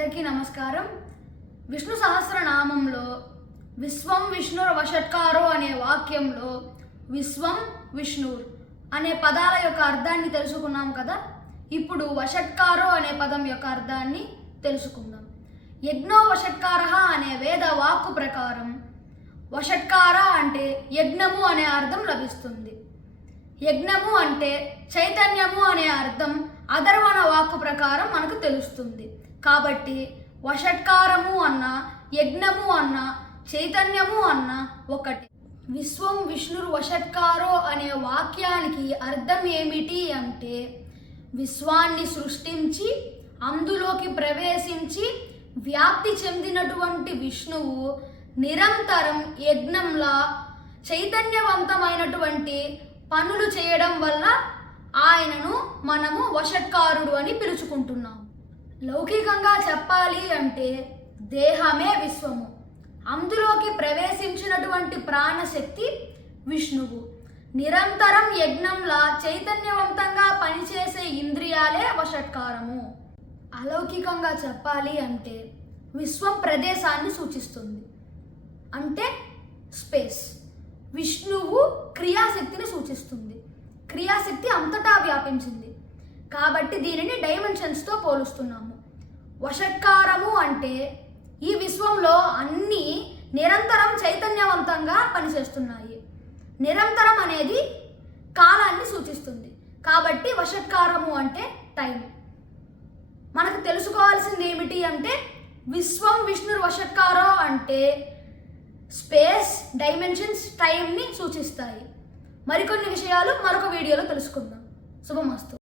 అందరికీ నమస్కారం. విష్ణు సహస్రనామంలో విశ్వం విష్ణుర్ వషట్కారో అనే వాక్యంలో విశ్వం విష్ణుర్ అనే పదాల యొక్క అర్థాన్ని తెలుసుకున్నాం కదా? ఇప్పుడు వషట్కారో అనే పదం యొక్క అర్థాన్ని తెలుసుకుందాం. యజ్ఞో వషట్కార అనే వేద వాక్కు ప్రకారం వషట్కార అంటే యజ్ఞము అనే అర్థం లభిస్తుంది. యజ్ఞము అంటే చైతన్యము అనే అర్థం అధర్వణ వాక్కు ప్రకారం తెలుస్తుంది. కాబట్టి వషట్కారము అన్న యజ్ఞము అన్న చైతన్యము అన్న ఒకటి. విశ్వం విష్ణురు వషట్కారో అనే వాక్యానికి అర్థం ఏమిటి అంటే విశ్వాన్ని సృష్టించి అందులోకి ప్రవేశించి వ్యాప్తి చెందినటువంటి విష్ణువు నిరంతరం యజ్ఞంలా చైతన్యవంతమైనటువంటి పనులు చేయడం వల్ల ఆయనను మనము వషట్కారుడు అని పిలుచుకుంటున్నాం లౌకికంగా చెప్పాలి అంటే దేహమే విశ్వము. అందులోకి ప్రవేశించినటువంటి ప్రాణశక్తి విష్ణువు. నిరంతరం యజ్ఞంలా చైతన్యవంతంగా పనిచేసే ఇంద్రియాలే వషట్కారము. అలౌకికంగా చెప్పాలి అంటే విశ్వం ప్రదేశాన్ని సూచిస్తుంది. అంటే స్పేస్. విష్ణువు క్రియాశక్తిని సూచిస్తుంది. క్రియాశక్తి అంతటా వ్యాపించింది. కాబట్టి దీనిని డైమెన్షన్స్తో పోలుస్తున్నాము. వషట్కారము అంటే ఈ విశ్వంలో అన్నీ నిరంతరం చైతన్యవంతంగా పనిచేస్తున్నాయి. నిరంతరం అనేది కాలాన్ని సూచిస్తుంది. కాబట్టి వషత్కారము అంటే టైం మనకు తెలుసుకోవాల్సింది ఏమిటి అంటే విశ్వం విష్ణు వషత్కారం అంటే స్పేస్ డైమెన్షన్స్ టైంని సూచిస్తాయి. మరికొన్ని విషయాలు మరొక వీడియోలో తెలుసుకుందాం. శుభమస్తు.